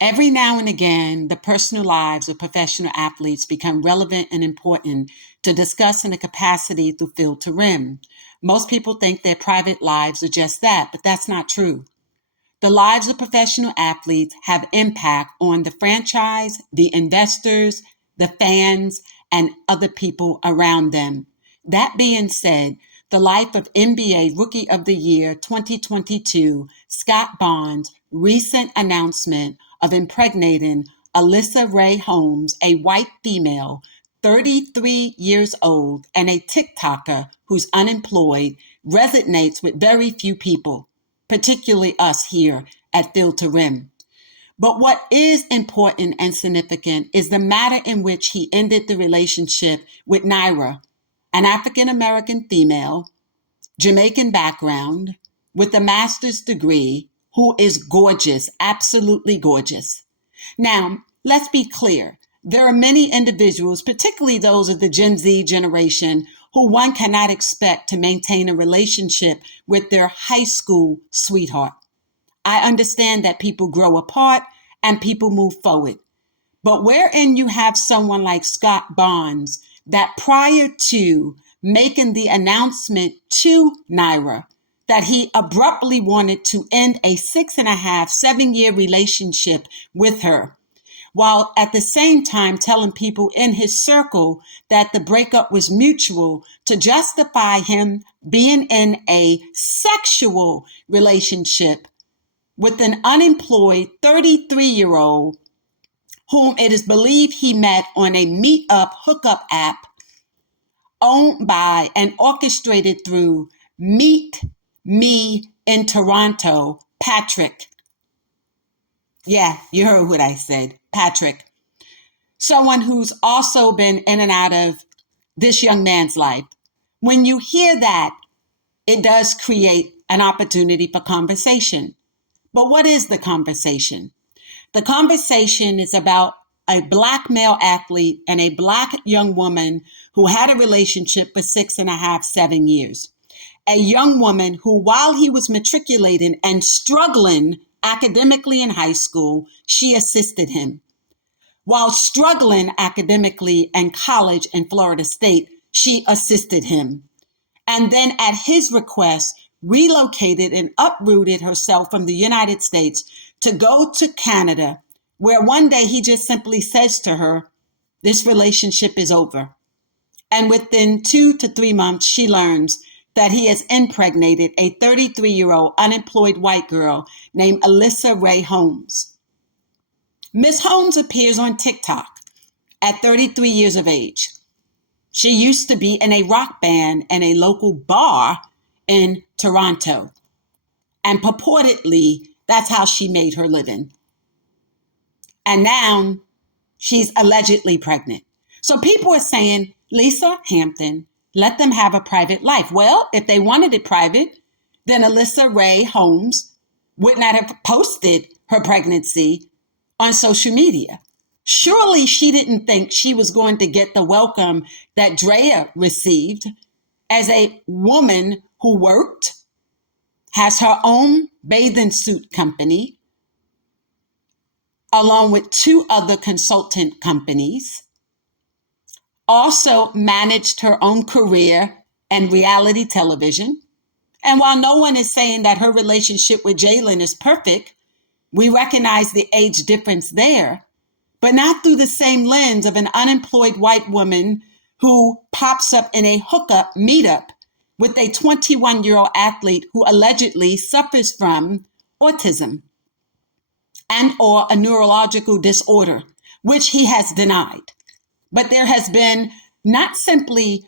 Every now and again, the personal lives of professional athletes become relevant and important to discuss in a capacity through Field to Rim. Most people think their private lives are just that, but that's not true. The lives of professional athletes have impact on the franchise, the investors, the fans, and other people around them. That being said, the life of NBA Rookie of the Year 2022, Scott Barnes' recent announcement of impregnating Alyssa Ray Holmes, a white female, 33 years old, and a TikToker who's unemployed, resonates with very few people, particularly us here at Field to Rim. But what is important and significant is the manner in which he ended the relationship with Nira, an African American female, Jamaican background, with a master's degree, who is gorgeous, absolutely gorgeous. Now, let's be clear. There are many individuals, particularly those of the Gen Z generation, who one cannot expect to maintain a relationship with their high school sweetheart. I understand that people grow apart and people move forward. But wherein you have someone like Scott Barnes that prior to making the announcement to Nira that he abruptly wanted to end a 6.5, 7 year relationship with her, while at the same time telling people in his circle that the breakup was mutual to justify him being in a sexual relationship with an unemployed 33-year-old whom it is believed he met on a meetup hookup app owned by and orchestrated through Meet Me in Toronto, Patrick. Yeah, you heard what I said, Patrick. Someone who's also been in and out of this young man's life. When you hear that, it does create an opportunity for conversation. But what is the conversation? The conversation is about a Black male athlete and a Black young woman who had a relationship for 6.5, 7 years. A young woman who, while he was matriculating and struggling academically in high school, she assisted him. While struggling academically in college in Florida State, she assisted him. And then at his request, relocated and uprooted herself from the United States to go to Canada, where one day he just simply says to her, this relationship is over. And within 2 to 3 months, she learns that he has impregnated a 33-year-old unemployed white girl named Alyssa Ray Holmes. Miss Holmes appears on TikTok at 33 years of age. She used to be in a rock band and a local bar in Toronto. And purportedly, that's how she made her living. And now she's allegedly pregnant. So people are saying, Lisa Hampton, let them have a private life. Well, if they wanted it private, then Alyssa Ray Holmes would not have posted her pregnancy on social media. Surely she didn't think she was going to get the welcome that Drea received as a woman who worked, has her own bathing suit company, along with 2 other consultant companies, also managed her own career and reality television. And while no one is saying that her relationship with Jalen is perfect, we recognize the age difference there, but not through the same lens of an unemployed white woman who pops up in a hookup meetup with a 21-year-old athlete who allegedly suffers from autism and or a neurological disorder, which he has denied. But there has been not simply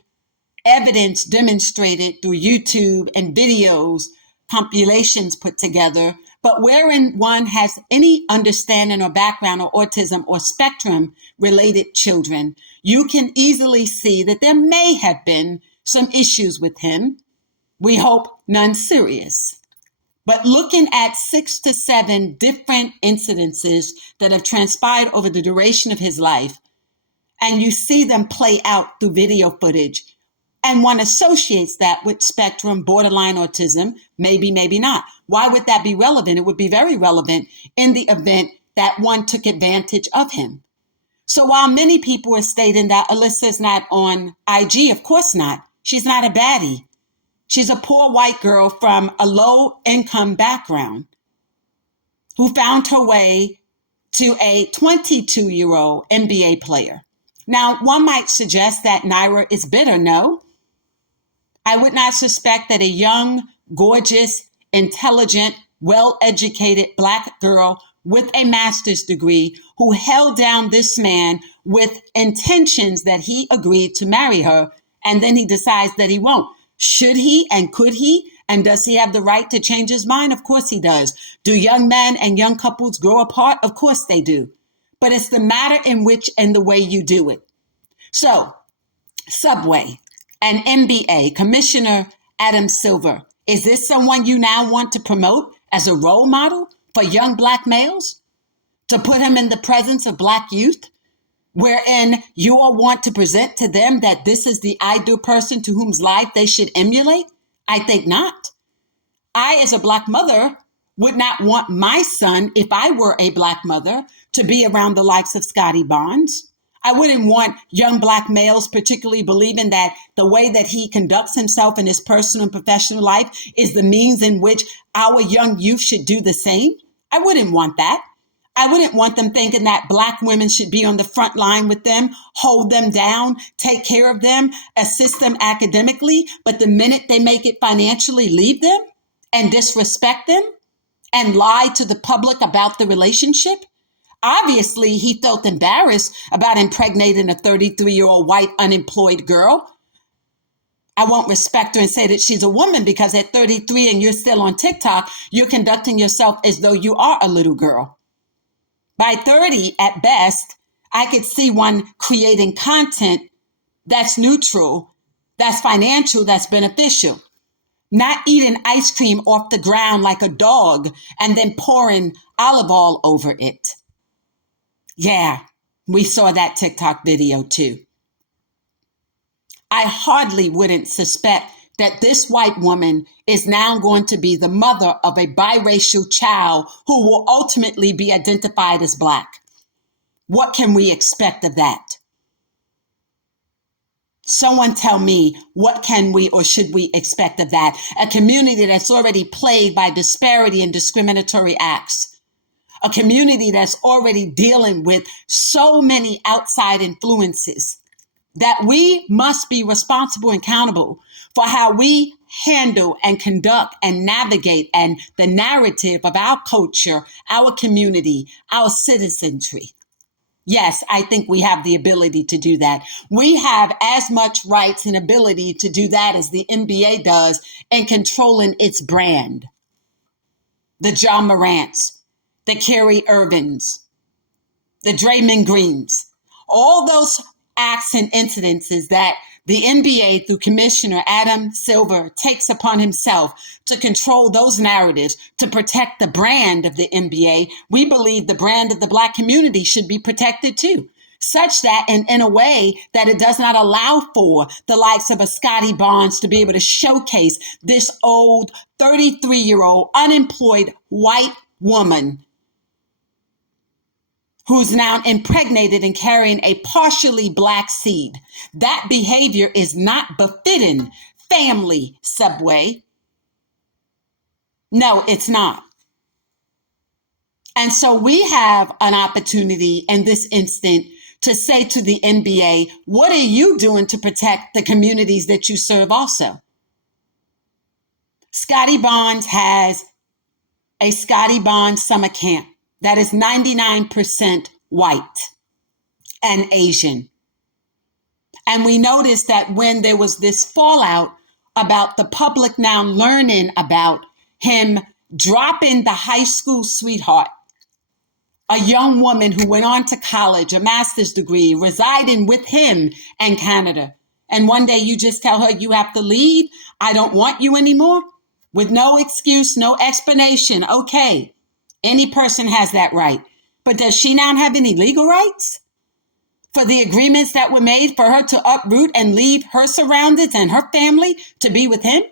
evidence demonstrated through YouTube and videos, compilations put together, but wherein one has any understanding or background or autism or spectrum related children, you can easily see that there may have been some issues with him. We hope none serious. But looking at 6 to 7 different incidences that have transpired over the duration of his life, and you see them play out through video footage, and one associates that with spectrum, borderline autism, maybe, maybe not. Why would that be relevant? It would be very relevant in the event that one took advantage of him. So while many people are stating that Alyssa's not on IG, of course not. She's not a baddie. She's a poor white girl from a low-income background who found her way to a 22-year-old NBA player. Now, one might suggest that Nira is bitter. No, I would not suspect that a young, gorgeous, intelligent, well-educated Black girl with a master's degree who held down this man with intentions that he agreed to marry her, and then he decides that he won't. Should he and could he? And does he have the right to change his mind? Of course he does. Do young men and young couples grow apart? Of course they do. But it's the matter in which and the way you do it. So, Subway and NBA Commissioner Adam Silver, is this someone you now want to promote as a role model for young Black males? To put him in the presence of Black youth, wherein you all want to present to them that this is the ideal person to whom's life they should emulate? I think not. I, as a Black mother, would not want my son, if I were a Black mother, to be around the likes of Scottie Barnes. I wouldn't want young Black males particularly believing that the way that he conducts himself in his personal and professional life is the means in which our young youth should do the same. I wouldn't want that. I wouldn't want them thinking that Black women should be on the front line with them, hold them down, take care of them, assist them academically, but the minute they make it financially, leave them and disrespect them and lie to the public about the relationship. Obviously, he felt embarrassed about impregnating a 33-year-old white unemployed girl. I won't respect her and say that she's a woman because at 33 and you're still on TikTok, you're conducting yourself as though you are a little girl. By 30, at best, I could see one creating content that's neutral, that's financial, that's beneficial. Not eating ice cream off the ground like a dog and then pouring olive oil over it. Yeah, we saw that TikTok video too. I hardly wouldn't suspect that this white woman is now going to be the mother of a biracial child who will ultimately be identified as Black. What can we expect of that? Someone tell me, what can we or should we expect of that? A community that's already plagued by disparity and discriminatory acts. A community that's already dealing with so many outside influences that we must be responsible and accountable for how we handle and conduct and navigate and the narrative of our culture, our community, our citizenry. Yes, I think we have the ability to do that. We have as much rights and ability to do that as the NBA does in controlling its brand. The John Morants, the Kyrie Irvings, the Draymond Greens, all those acts and incidences that the NBA, through Commissioner Adam Silver, takes upon himself to control those narratives, to protect the brand of the NBA. We believe the brand of the Black community should be protected too, such that in a way that it does not allow for the likes of a Scottie Barnes to be able to showcase this old 33-year-old unemployed white woman who's now impregnated and carrying a partially Black seed. That behavior is not befitting family, Subway. No, it's not. And so we have an opportunity in this instant to say to the NBA, what are you doing to protect the communities that you serve also? Scottie Barnes has a Scottie Barnes summer camp that is 99% white and Asian. And we noticed that when there was this fallout about the public now learning about him dropping the high school sweetheart, a young woman who went on to college, a master's degree, residing with him in Canada. And one day you just tell her you have to leave. I don't want you anymore. With no excuse, no explanation. Okay. Any person has that right. But does she not have any legal rights for the agreements that were made for her to uproot and leave her surroundings and her family to be with him?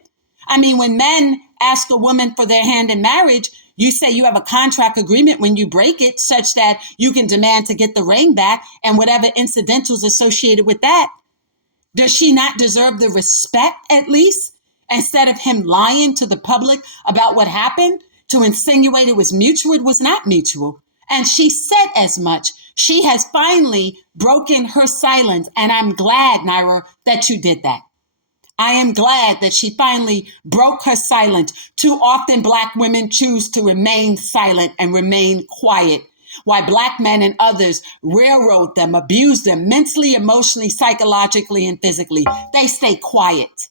I mean, when men ask a woman for their hand in marriage, You say you have a contract agreement when you break it such that you can demand to get the ring back and whatever incidentals associated with that. Does she not deserve the respect at least? Instead of him lying to the public about what happened to insinuate it was mutual, it was not mutual. And she said as much. She has finally broken her silence. And I'm glad, Nira, that you did that. I am glad that she finally broke her silence. Too often Black women choose to remain silent and remain quiet, while Black men and others railroad them, abuse them mentally, emotionally, psychologically, and physically. They stay quiet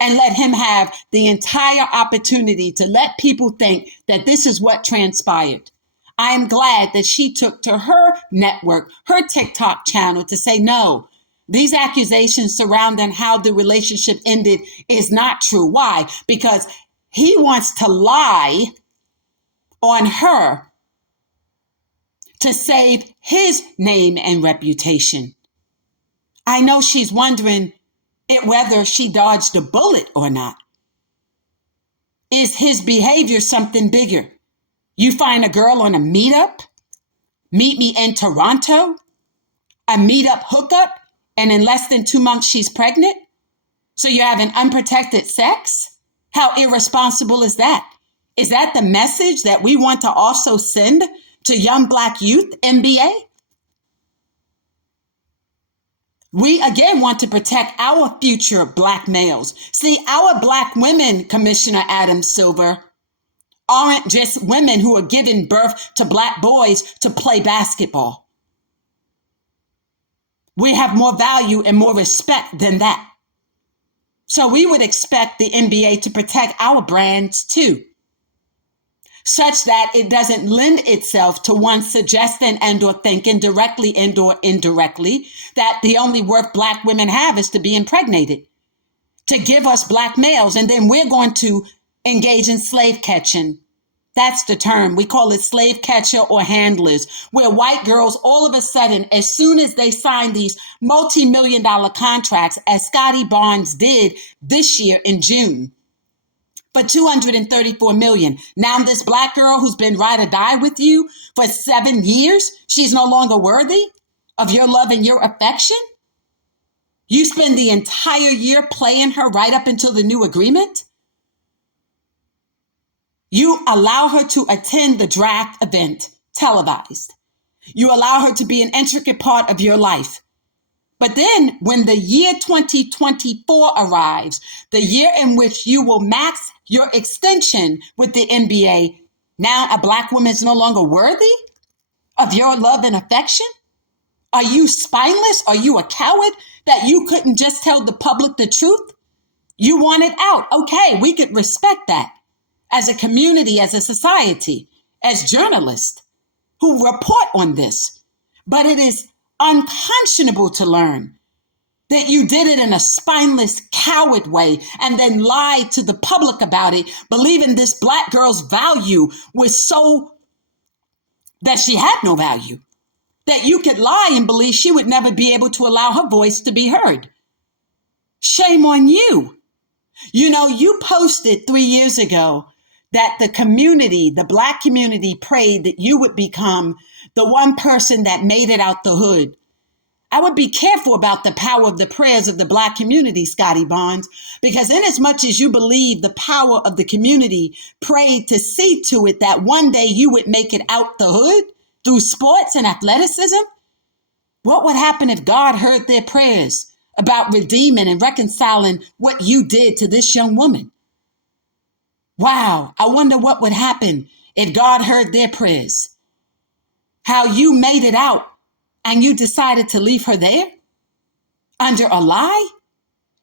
and let him have the entire opportunity to let people think that this is what transpired. I am glad that she took to her network, her TikTok channel, to say, no, these accusations surrounding how the relationship ended is not true. Why? Because he wants to lie on her to save his name and reputation. I know she's wondering whether she dodged a bullet or not. Is his behavior something bigger? You find a girl on a meetup, meet me in Toronto, a meetup hookup, and in less than 2 months she's pregnant? So you're having unprotected sex? How irresponsible is that? Is that the message that we want to also send to young Black youth, NBA? We again want to protect our future Black males. See, our Black women, Commissioner Adam Silver, aren't just women who are giving birth to Black boys to play basketball. We have more value and more respect than that. So we would expect the NBA to protect our brands too, such that it doesn't lend itself to one suggesting and or thinking directly and or indirectly that the only worth Black women have is to be impregnated, to give us Black males, and then we're going to engage in slave catching. That's the term. We call it slave catcher or handlers, where white girls all of a sudden, as soon as they sign these multi-million-dollar contracts, as Scottie Barnes did this year in June, for $234 million. Now this Black girl who's been ride or die with you for 7 years, she's no longer worthy of your love and your affection? You spend the entire year playing her right up until the new agreement? You allow her to attend the draft event, televised. You allow her to be an intricate part of your life. But then when the year 2024 arrives, the year in which you will max your extension with the NBA, now a Black woman is no longer worthy of your love and affection? Are you spineless? Are you a coward that you couldn't just tell the public the truth? You want it out. Okay, we could respect that as a community, as a society, as journalists who report on this. But it is unconscionable to learn that you did it in a spineless, coward way and then lied to the public about it, believing this Black girl's value was so that she had no value, that you could lie and believe she would never be able to allow her voice to be heard. Shame on you. You know, you posted 3 years ago that the community, the Black community, prayed that you would become the one person that made it out the hood. I would be careful about the power of the prayers of the Black community, Scottie Barnes, because inasmuch as you believe the power of the community prayed to see to it that one day you would make it out the hood through sports and athleticism, what would happen if God heard their prayers about redeeming and reconciling what you did to this young woman? Wow, I wonder what would happen if God heard their prayers. How you made it out and you decided to leave her there under a lie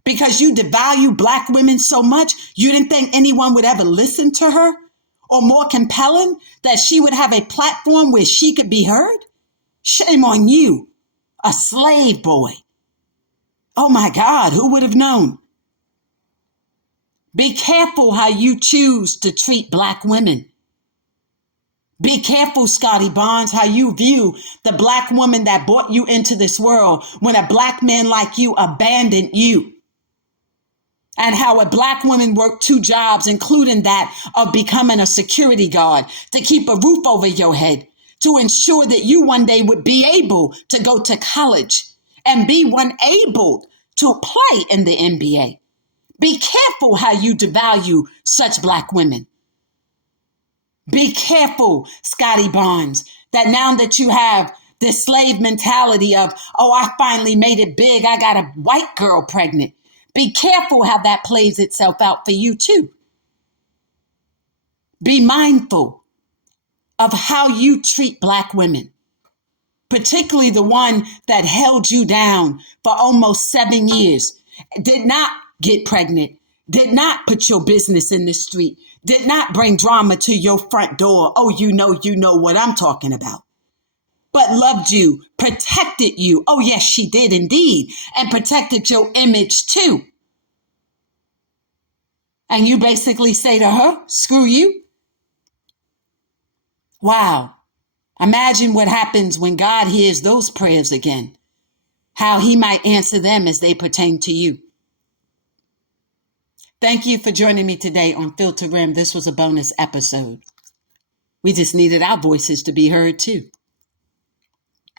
because you devalue Black women so much you didn't think anyone would ever listen to her, or more compelling, that she would have a platform where she could be heard? Shame on you, a slave boy. Oh my God, who would have known? Be careful how you choose to treat Black women. Be careful, Scottie Barnes, how you view the Black woman that brought you into this world when a Black man like you abandoned you. and how a Black woman worked 2 jobs, including that of becoming a security guard to keep a roof over your head, to ensure that you one day would be able to go to college and be one able to play in the NBA. Be careful how you devalue such Black women. Be careful, Scottie Barnes, that now that you have this slave mentality of, oh, I finally made it big, I got a white girl pregnant. Be careful how that plays itself out for you too. Be mindful of how you treat Black women, particularly the one that held you down for almost 7 years, did not get pregnant, did not put your business in the street, did not bring drama to your front door. Oh, you know what I'm talking about. But loved you, protected you. Oh, yes, she did indeed. And protected your image too. And you basically say to her, screw you. Wow. Imagine what happens when God hears those prayers again. How he might answer them as they pertain to you. Thank you for joining me today on Filter Rim. This was a bonus episode. We just needed our voices to be heard too.